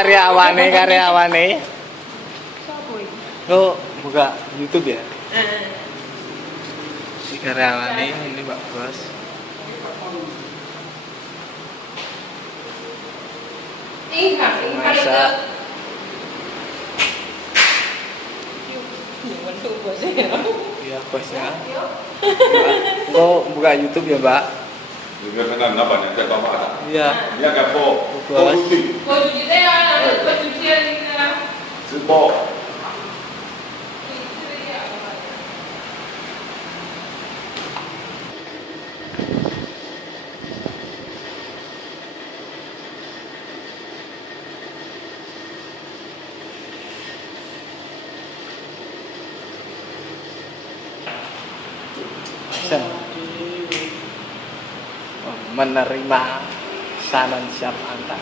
karyawane. Sopo iki? Oh, buka YouTube ya? Si karyawane ini Pak Bos. Masak. Bentuk bosnya. Iya, bosnya. Mbak, buka YouTube ya, Mbak? Juga dengan apa nih? Ada apa ada? Iya. Dia agak po. Bos. Cipo. Menerima saran siap antar.